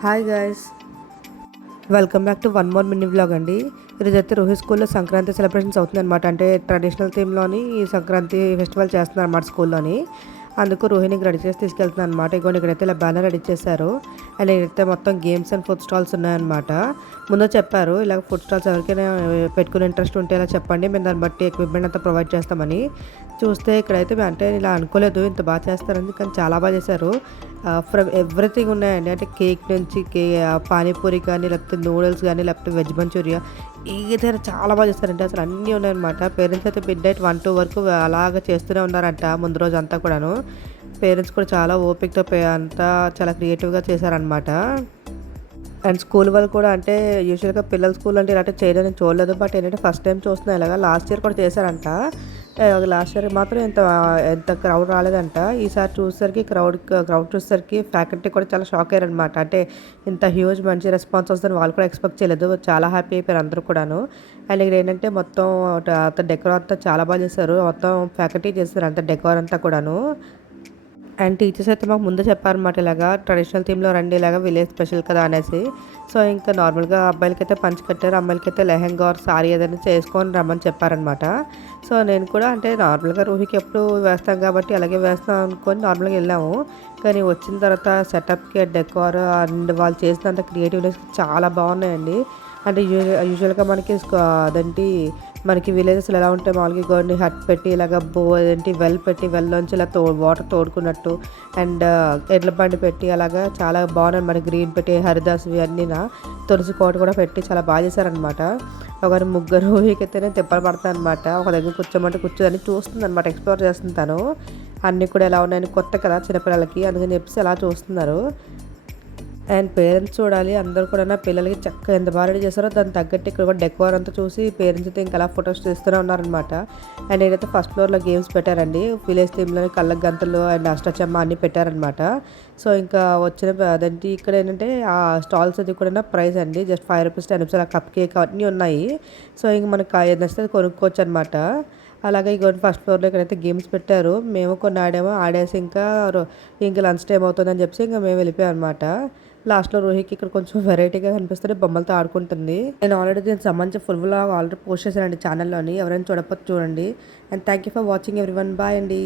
Hi guys, welcome back to one more mini vlog అండి. ఈరోజు అయితే రోహిత్ స్కూల్లో సంక్రాంతి సెలబ్రేషన్స్ అవుతుంది అనమాట. అంటే ట్రెడిషనల్ థీమ్లోని ఈ సంక్రాంతి ఫెస్టివల్ చేస్తున్నారు అనమాట స్కూల్లోని. అందుకు రోహిణికి రెడీ చేసి తీసుకెళ్తున్నాను అనమాట. ఇగోండి ఇక్కడైతే ఇలా బ్యానర్ రెడీ చేశారు. అండ్ ఇక్కడైతే మొత్తం గేమ్స్ అండ్ ఫుడ్ స్టాల్స్ ఉన్నాయన్నమాట. ముందు చెప్పారు ఇలా ఫుడ్ స్టాల్స్ ఎవరికైనా పెట్టుకునే ఇంట్రెస్ట్ ఉంటే ఇలా చెప్పండి, మేము దాన్ని బట్టి ఎక్విప్మెంట్ అంతా ప్రొవైడ్ చేస్తామని. చూస్తే ఇక్కడైతే అంటే ఇలా అనుకోలేదు ఇంత బాగా చేస్తారని, కానీ చాలా బాగా చేశారు. ఫ్రమ్ ఎవ్రీథింగ్ ఉన్నాయండి. అంటే కేక్ నుంచి పానీపూరి కానీ, లేకపోతే నూడిల్స్ కానీ, లేకపోతే వెజ్ మంచూరియా, ఏదైనా చాలా బాగా చేస్తారంటే అసలు అన్నీ ఉన్నాయన్నమాట. పేరెంట్స్ అయితే మిడ్ నైట్ 1-2 వరకు అలాగ చేస్తూనే ఉన్నారంట ముందు రోజు అంతా కూడాను. పేరెంట్స్ కూడా చాలా ఓపికతో అంతా చాలా క్రియేటివ్గా చేశారనమాట. అండ్ స్కూల్ వాళ్ళు కూడా అంటే యూజువల్గా పిల్లల స్కూల్ అంటే ఇలాంటి చేయడానికి చూడలేదు. బట్ ఏంటంటే ఫస్ట్ టైం చూస్తున్నాయి ఇలాగా. లాస్ట్ ఇయర్ కూడా చేశారంట. లాస్ట్ ఇయర్ మాత్రం ఎంత క్రౌడ్ రాలేదంట. ఈసారి చూసేసరికి క్రౌడ్ చూసేసరికి ఫ్యాకల్టీ కూడా చాలా షాక్ అయ్యారనమాట. అంటే ఇంత హ్యూజ్ మంచి రెస్పాన్స్ వస్తుందని వాళ్ళు కూడా ఎక్స్పెక్ట్ చేయలేదు. చాలా హ్యాపీ అయిపోయారు అందరూ కూడాను. అండ్ ఇక్కడ ఏంటంటే మొత్తం డెకోర్ అంతా చాలా బాగా చేశారు. మొత్తం ఫ్యాకల్టీ చేస్తారు అంత డెకోర్ అంతా కూడాను. అండ్ టీచర్స్ అయితే మాకు ముందు చెప్పారనమాట, ఇలాగా ట్రెడిషనల్ థీమ్లో రండి, ఇలాగా విలేజ్ స్పెషల్ కదా అనేసి. సో ఇంకా నార్మల్గా అబ్బాయిలకైతే పంచి కట్టారు, అమ్మాయిలకైతే లెహెంగా ఆర్ సారీ ఏదైనా చేసుకొని రమ్మని చెప్పారనమాట. సో నేను కూడా అంటే నార్మల్గా రూహికి ఎప్పుడు వేస్తాం కాబట్టి అలాగే వేస్తాం అనుకొని నార్మల్గా వెళ్ళాము. కానీ వచ్చిన తర్వాత సెటప్కి డెకోర్ అండ్ వాళ్ళు చేసినంత క్రియేటివ్నెస్ చాలా బాగున్నాయండి. అంటే యూజువల్గా అదేంటి మనకి విలేజెస్లో ఎలా ఉంటాయి, మామూలుగా గోడిని హట్ పెట్టి ఇలాగ వెల్ పెట్టి వెల్లోంచి ఇలా వాటర్ తోడుకున్నట్టు, అండ్ ఎడ్ల బండి పెట్టి అలాగా చాలా బాగున్నాయి. మరి గ్రీన్ పెట్టి హరిదాస్వి అన్నీనా తులసి కోట కూడా పెట్టి చాలా బాగా చేశారనమాట. ఒకరి ముగ్గురు ఎక్కితేనే తిప్పలు పడతాను అనమాట. ఒక దగ్గర కూర్చోమంటే కూర్చోదని చూస్తుంది అనమాట, ఎక్స్ప్లోర్ చేస్తుంటాను. అన్నీ కూడా ఎలా ఉన్నాయని కొత్త కదా చిన్నపిల్లలకి, అందుకని చెప్పేసి అలా చూస్తున్నారు. అండ్ పేరెంట్స్ చూడాలి, అందరూ కూడా పిల్లలకి చక్కగా ఎంత బాగా రెడీ చేస్తారో దాన్ని తగ్గట్టు ఇక్కడ కూడా డెకోర్ అంతా చూసి పేరెంట్స్ అయితే ఇంకా అలా ఫొటోస్ తీస్తూనే ఉన్నారనమాట. అండ్ ఏదైతే ఫస్ట్ ఫ్లోర్లో గేమ్స్ పెట్టారండి, విలేజ్ థీమ్లోని కళ్ళ గంతలు అండ్ అష్టచమ్మ అన్నీ పెట్టారనమాట. సో ఇంకా వచ్చిన అదేంటి ఇక్కడ ఏంటంటే ఆ స్టాల్స్ అది కూడా ప్రైస్ అండి, జస్ట్ 5 రూపీస్ 10 రూపీస్ అలా కప్ కేక్ అన్నీ ఉన్నాయి. సో ఇంక మనకు నచ్చితే కొనుక్కోవచ్చు అనమాట. అలాగే ఇంకోటి ఫస్ట్ ఫ్లోర్లో ఇక్కడైతే గేమ్స్ పెట్టారు. మేము కొన్ని ఆడేసి ఇంకా లంచ్ టైం అవుతుందని చెప్పేసి ఇంకా మేము వెళ్ళిపోయాం అనమాట. లాస్ట్లో రోహికి ఇక్కడ కొంచెం వెరైటీగా కనిపిస్తుంది, బొమ్మలతో ఆడుకుంటుంది. నేను ఆల్రెడీ దీనికి సంబంధించి ఫుల్ వ్లాగ్ ఆల్రెడీ పోస్ట్ చేశానండి ఛానల్లోని, ఎవరైనా చూడకపోతే చూడండి. And thank you for watching everyone. Bye అండి.